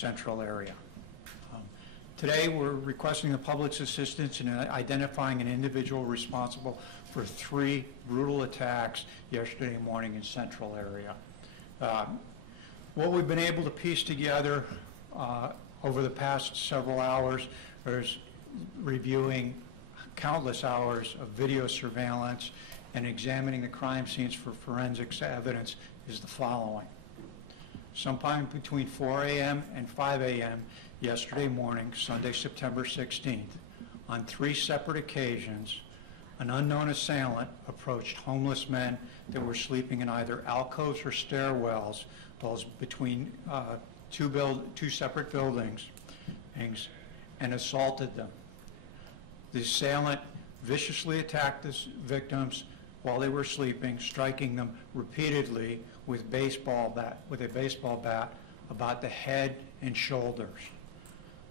Central area. Today, we're requesting the public's assistance in identifying an individual responsible for 3 brutal attacks yesterday morning in Central area. What we've been able to piece together over the past several hours is reviewing countless hours of video surveillance and examining the crime scenes for forensics evidence is the following. Sometime between 4 a.m. and 5 a.m. yesterday morning, Sunday, September 16th, on 3 separate occasions, an unknown assailant approached homeless men that were sleeping in either alcoves or stairwells between 2 separate buildings and assaulted them. The assailant viciously attacked the victims while they were sleeping, striking them repeatedly with a baseball bat about the head and shoulders.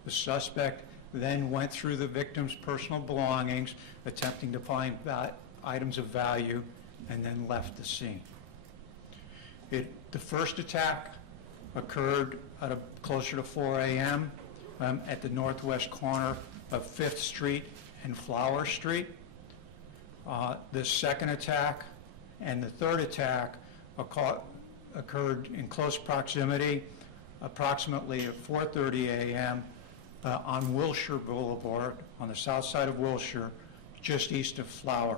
The suspect then went through the victim's personal belongings, attempting to find items of value, and then left the scene. The first attack occurred at closer to 4 a.m. At the northwest corner of 5th Street and Flower Street. The second attack and the third attack occurred in close proximity, approximately at 4:30 a.m. On Wilshire Boulevard, on the south side of Wilshire, just east of Flower.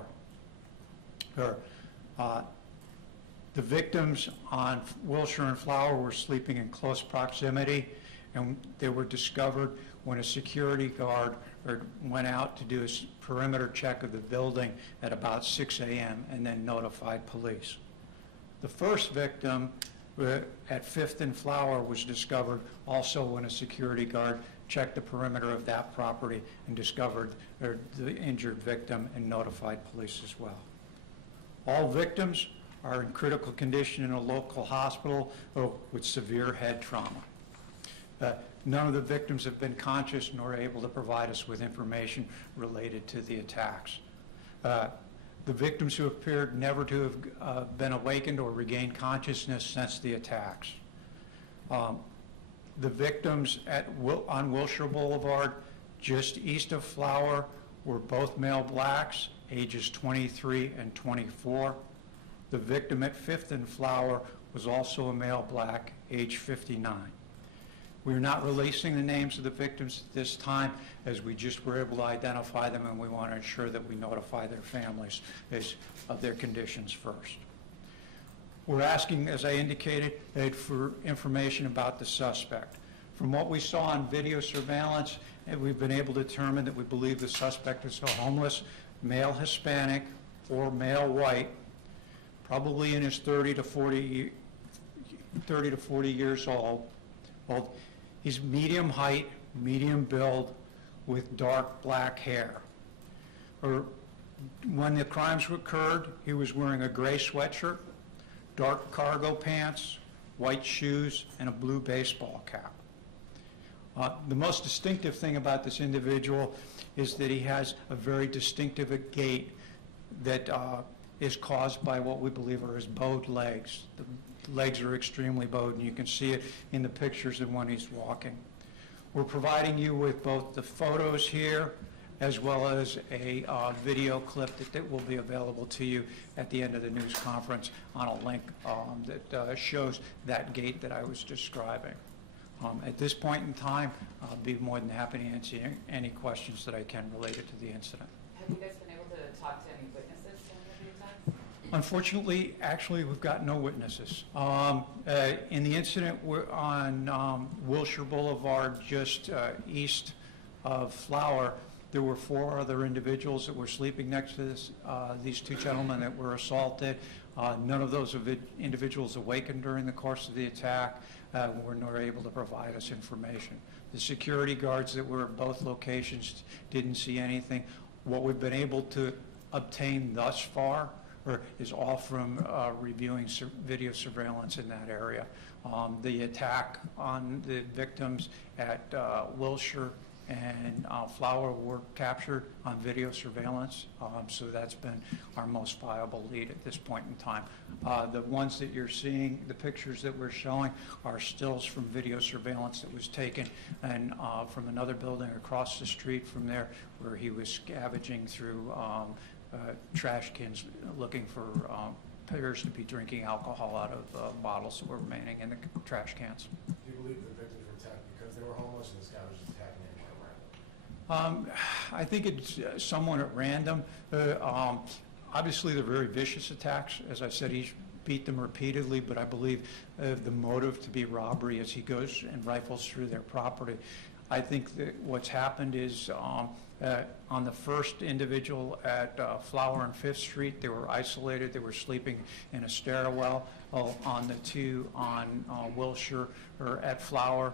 The victims on Wilshire and Flower were sleeping in close proximity, and they were discovered when a security guard went out to do a perimeter check of the building at about 6 a.m. and then notified police. The first victim at 5th and Flower was discovered also when a security guard checked the perimeter of that property and discovered the injured victim and notified police as well. All victims are in critical condition in a local hospital with severe head trauma. None of the victims have been conscious nor able to provide us with information related to the attacks. The victims who appeared never to have been awakened or regained consciousness since the attacks. The victims on Wilshire Boulevard, just east of Flower, were both male blacks, ages 23 and 24. The victim at 5th and Flower was also a male black, age 59. We are not releasing the names of the victims at this time, as we just were able to identify them, and we want to ensure that we notify their families of their conditions first. We're asking, as I indicated, for information about the suspect. From what we saw on video surveillance, we've been able to determine that we believe the suspect is a homeless male Hispanic or male white, probably in his 30 to 40 years old. He's medium height, medium build, with dark black hair. When the crimes occurred, he was wearing a gray sweatshirt, dark cargo pants, white shoes, and a blue baseball cap. The most distinctive thing about this individual is that he has a very distinctive gait that is caused by what we believe are his bowed legs. The legs are extremely bowed, and you can see it in the pictures of when he's walking. We're providing you with both the photos here as well as a video clip that will be available to you at the end of the news conference on a link that shows that gait that I was describing. At this point in time, I'll be more than happy to answer any questions that I can related to the incident. Have you guys been able to talk to any witnesses to any of the attacks? Unfortunately, actually, we've got no witnesses. In the incident on Wilshire Boulevard, just east of Flower, there were 4 other individuals that were sleeping next to these 2 gentlemen that were assaulted. None of those individuals awakened during the course of the attack. Were not able to provide us information. The security guards that were at both locations didn't see anything. What we've been able to obtain thus far is all from reviewing video surveillance in that area. The attack on the victims at Wilshire and Flower were captured on video surveillance, so that's been our most viable lead at this point in time. The ones that you're seeing, the pictures that we're showing, are stills from video surveillance that was taken and from another building across the street from there, where he was scavenging through trash cans looking for appears to be drinking alcohol out of bottles that were remaining in the trash cans. Do you believe the victims were attacked because they were homeless and this guy was just attacking anyone at random? I think it's somewhat at random. Obviously, they're very vicious attacks. As I said, he's beat them repeatedly, but I believe the motive to be robbery as he goes and rifles through their property. I think that what's happened is on the first individual at Flower and 5th Street, they were isolated. They were sleeping in a stairwell. On the two on Wilshire or at Flower,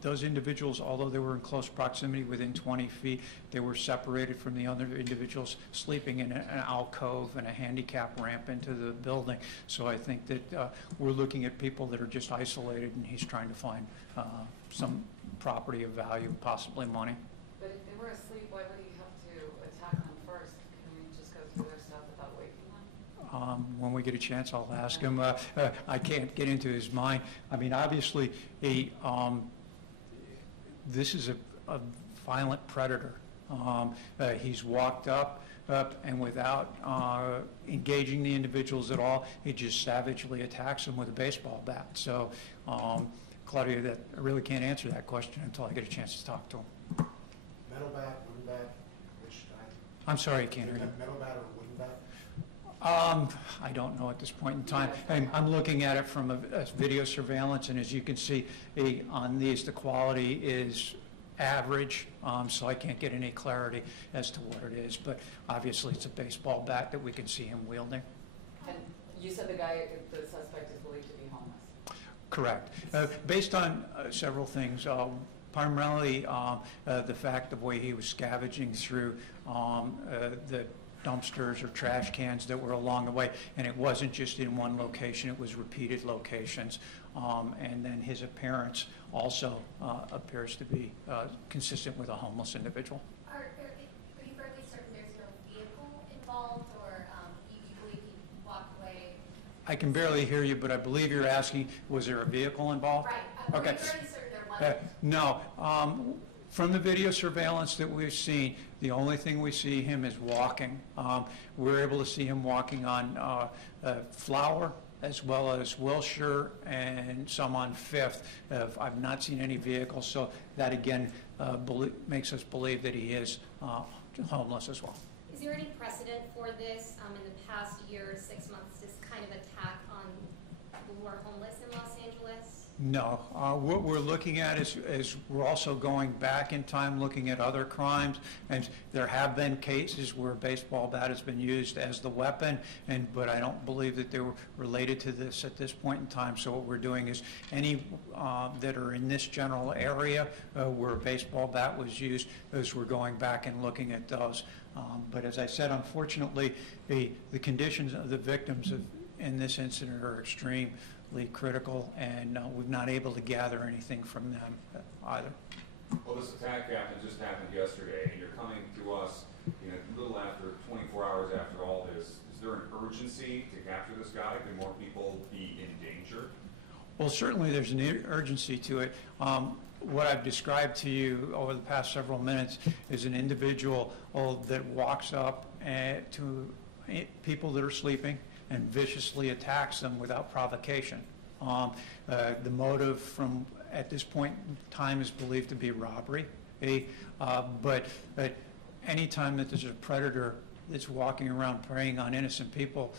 those individuals, although they were in close proximity within 20 feet, they were separated from the other individuals sleeping in an alcove and a handicap ramp into the building. So I think that we're looking at people that are just isolated, and he's trying to find some property of value, possibly money. But if they were asleep, why would he have to attack them first? Can we just go through their stuff without waking them? When we get a chance, I'll ask him. I can't get into his mind. I mean, obviously, this is a violent predator. He's walked up and without engaging the individuals at all, he just savagely attacks them with a baseball bat. So, Claudia, I really can't answer that question until I get a chance to talk to him. Metal bat, wooden bat, which type? I'm sorry, I can't hear you. Metal bat or wooden bat? I don't know at this point in time. I'm looking at it from a video surveillance, and as you can see, on these, the quality is average, so I can't get any clarity as to what it is. But obviously, it's a baseball bat that we can see him wielding. And you said the suspect is believed to be homeless. Correct. Based on several things. Primarily the fact of the way he was scavenging through the dumpsters or trash cans that were along the way, and it wasn't just in one location, it was repeated locations. And then his appearance also appears to be consistent with a homeless individual. Are you fairly certain there's no vehicle involved, or you believe he walked away? I can barely hear you, but I believe you're asking, was there a vehicle involved? Right. Okay. Are you fairly certain there wasn't? No. From the video surveillance that we've seen, the only thing we see him is walking. We're able to see him walking on Flower as well as Wilshire and some on 5th. I've not seen any vehicles, so that again makes us believe that he is homeless as well. Is there any precedent for this in the past year, 6 months, this kind of attack on people who are homeless in Los Angeles? No. What we're looking at is we're also going back in time looking at other crimes, and there have been cases where a baseball bat has been used as the weapon, but I don't believe that they were related to this at this point in time. So what we're doing is any that are in this general area where a baseball bat was used, as we're going back and looking at those. But as I said, unfortunately, the conditions of the victims in this incident are extremely critical, and we've not able to gather anything from them either. Well, this attack just happened yesterday, and you're coming to us a little after 24 hours after all this. Is there an urgency to capture this guy? Could more people be in danger? Well, certainly there's an urgency to it. What I've described to you over the past several minutes is an individual that walks up to people that are sleeping and viciously attacks them without provocation. The motive at this point in time is believed to be robbery. But any time that there's a predator that's walking around preying on innocent people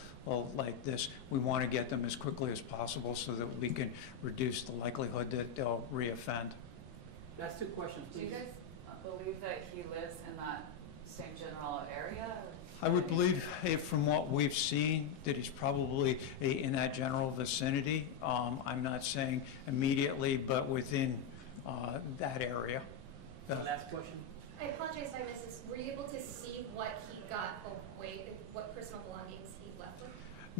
like this, we want to get them as quickly as possible so that we can reduce the likelihood that they'll reoffend. That's 2 questions, Do please. you guys believe that he lives in that same general area? I would believe, from what we've seen, that he's probably in that general vicinity. I'm not saying immediately, but within that area. Last question. I apologize if I missed this. Were you able to see what he got away, what personal belongings he left with?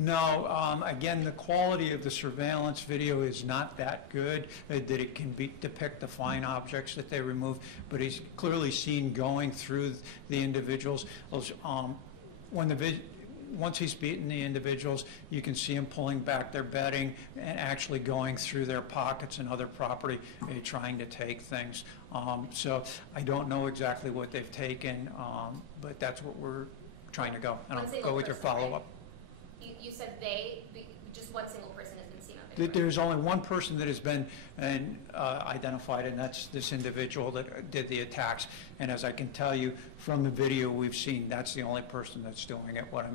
No, again, the quality of the surveillance video is not that good, that it can depict the fine objects that they remove, but he's clearly seen going through the individuals. Once he's beaten the individuals, you can see him pulling back their bedding and actually going through their pockets and other property, trying to take things. So I don't know exactly what they've taken, but that's what we're trying to go. And I'll go with your follow-up. You said just one single person has been seen on video. There's only one person that has been identified, and that's this individual that did the attacks. And as I can tell you from the video we've seen, that's the only person that's doing it. What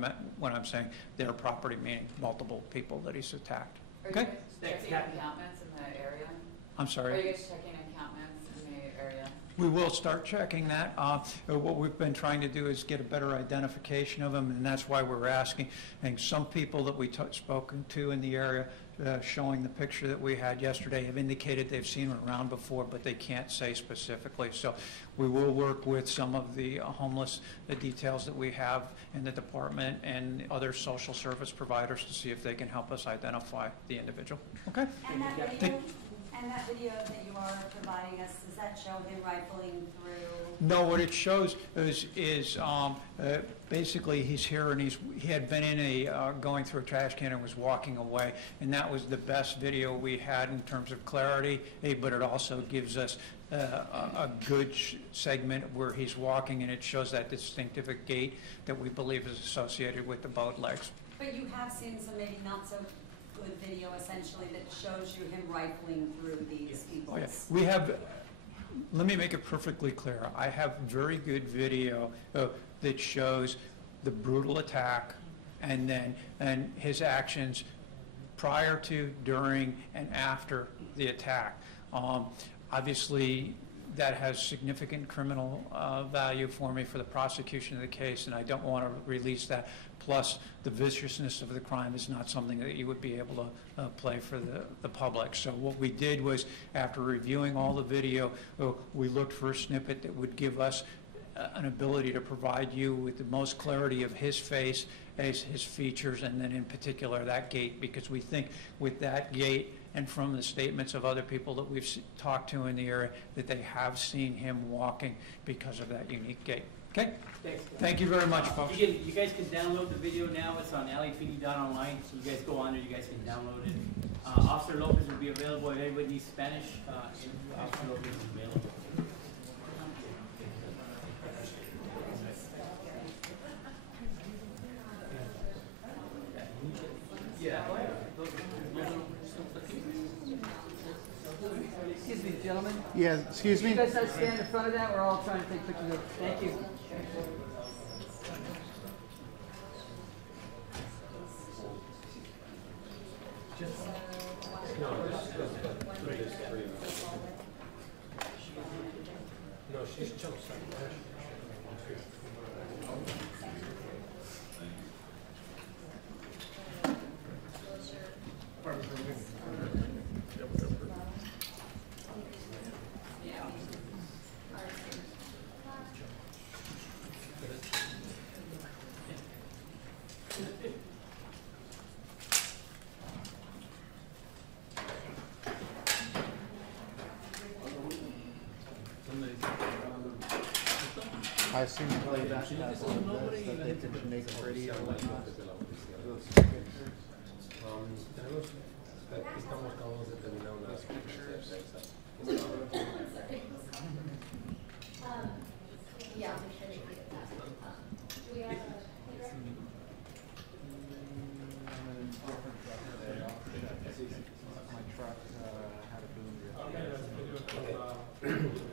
I'm saying, their property, meaning multiple people that he's attacked. Are Okay? you guys checking encampments in the area? I'm sorry. Are you guys checking encampments in the area? We will start checking that. What we've been trying to do is get a better identification of them, and that's why we're asking. And some people that we spoken to in the area, showing the picture that we had yesterday, have indicated they've seen it around before, but they can't say specifically. So we will work with some of the homeless details that we have in the department and other social service providers to see if they can help us identify the individual. Okay? And that video that you are providing us, does that show him rifling through? No, what it shows is basically he's here and he had been in going through a trash can and was walking away, and that was the best video we had in terms of clarity, but it also gives us a good segment where he's walking, and it shows that distinctive gait that we believe is associated with the boat legs. But you have seen some maybe not so good video essentially that shows you him rifling through these people. Oh, yeah. We have, let me make it perfectly clear. I have very good video that shows the brutal attack and his actions prior to, during, and after the attack. Obviously, that has significant criminal value for me for the prosecution of the case, and I don't want to release that. Plus, the viciousness of the crime is not something that you would be able to play for the public. So what we did was, after reviewing all the video, we looked for a snippet that would give us an ability to provide you with the most clarity of his face, his features, and then in particular that gait, because we think with that gait and from the statements of other people that we've talked to in the area that they have seen him walking because of that unique gait. Okay? Thanks. Thank you very much, folks. You guys can download the video now. It's on LAPD.online, so you guys go on there, you guys can download it. Officer Lopez will be available if anybody needs Spanish. Officer Lopez is available. Yeah. Excuse me, gentlemen. Yeah, excuse me? You guys not stand in front of that? We're all trying to take pictures of. Thank you. No, she's choked. I assume you play that as one of those that they can make pretty or whatnot. Yeah, I'm sure they did that. Do we have My truck had a boom.